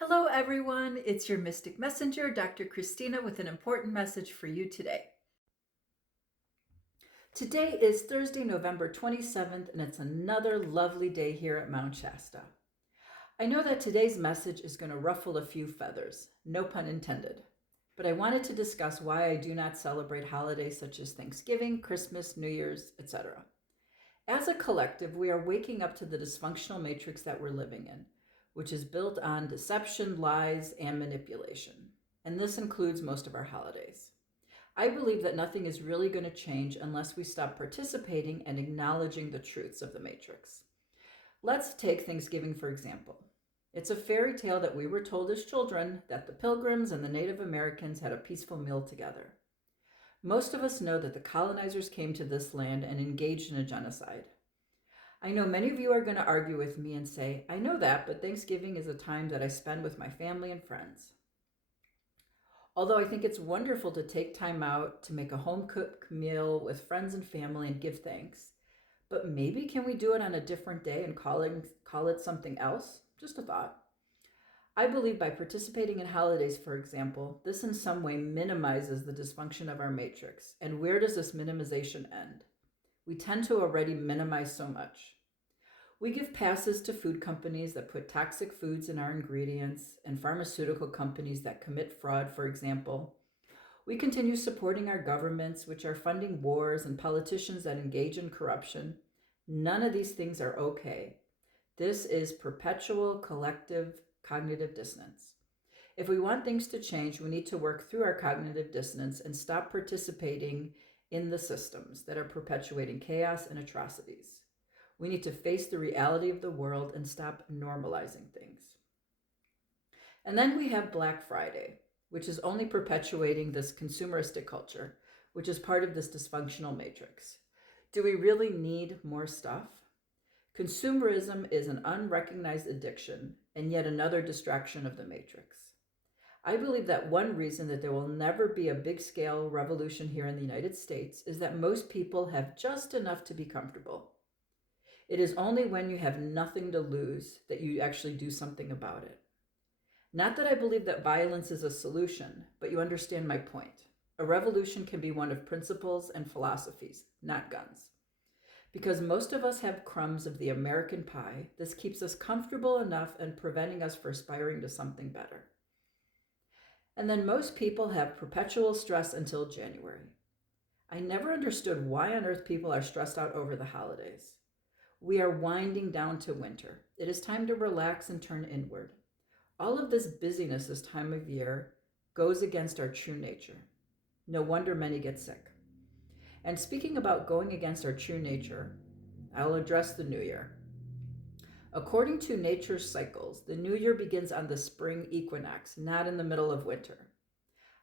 Hello, everyone. It's your Mystic Messenger, Dr. Christina, with an important message for you today. Today is Thursday, November 27th, and it's another lovely day here at Mount Shasta. I know that today's message is going to ruffle a few feathers, no pun intended, but I wanted to discuss why I do not celebrate holidays such as Thanksgiving, Christmas, New Year's, etc. As a collective, we are waking up to the dysfunctional matrix that we're living in, which is built on deception, lies, and manipulation. And this includes most of our holidays. I believe that nothing is really going to change unless we stop participating and acknowledging the truths of the matrix. Let's take Thanksgiving, for example. It's a fairy tale that we were told as children that the Pilgrims and the Native Americans had a peaceful meal together. Most of us know that the colonizers came to this land and engaged in a genocide. I know many of you are going to argue with me and say, I know that, but Thanksgiving is a time that I spend with my family and friends. Although I think it's wonderful to take time out to make a home-cooked meal with friends and family and give thanks, but maybe can we do it on a different day and call it something else? Just a thought. I believe by participating in holidays, for example, this in some way minimizes the dysfunction of our matrix. And where does this minimization end? We tend to already minimize so much. We give passes to food companies that put toxic foods in our ingredients and pharmaceutical companies that commit fraud, for example. We continue supporting our governments, which are funding wars, and politicians that engage in corruption. None of these things are okay. This is perpetual collective cognitive dissonance. If we want things to change, we need to work through our cognitive dissonance and stop participating in the systems that are perpetuating chaos and atrocities. We need to face the reality of the world and stop normalizing things. And then we have Black Friday, which is only perpetuating this consumeristic culture, which is part of this dysfunctional matrix. Do we really need more stuff? Consumerism is an unrecognized addiction and yet another distraction of the matrix. I believe that one reason that there will never be a big-scale revolution here in the United States is that most people have just enough to be comfortable. It is only when you have nothing to lose that you actually do something about it. Not that I believe that violence is a solution, but you understand my point. A revolution can be one of principles and philosophies, not guns. Because most of us have crumbs of the American pie, this keeps us comfortable enough and preventing us from aspiring to something better. And then most people have perpetual stress until January. I never understood why on earth people are stressed out over the holidays. We are winding down to winter. It is time to relax and turn inward. All of this busyness this time of year goes against our true nature. No wonder many get sick. And speaking about going against our true nature, I'll address the new year. According to nature's cycles, the new year begins on the spring equinox, not in the middle of winter.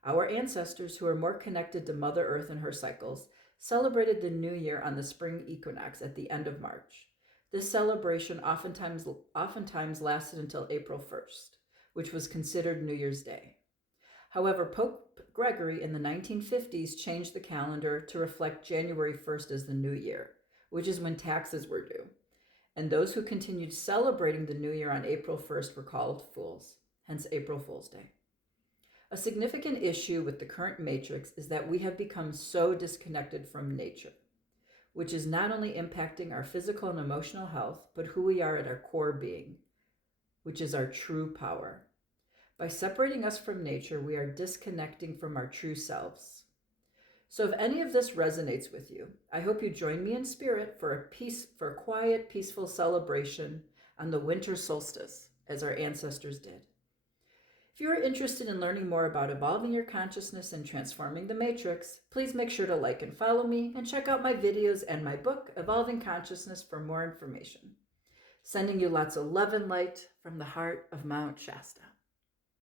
Our ancestors, who are more connected to Mother Earth and her cycles, celebrated the new year on the spring equinox at the end of March. This celebration oftentimes lasted until April 1st, which was considered New Year's Day. However, Pope Gregory in the 1950s changed the calendar to reflect January 1st as the new year, which is when taxes were due. And those who continued celebrating the new year on April 1st were called fools, hence April Fool's Day. A significant issue with the current matrix is that we have become so disconnected from nature, which is not only impacting our physical and emotional health, but who we are at our core being, which is our true power. By separating us from nature, we are disconnecting from our true selves. So if any of this resonates with you, I hope you join me in spirit for a quiet, peaceful celebration on the winter solstice, as our ancestors did. If you are interested in learning more about evolving your consciousness and transforming the matrix, please make sure to like and follow me and check out my videos and my book, Evolving Consciousness, for more information. Sending you lots of love and light from the heart of Mount Shasta.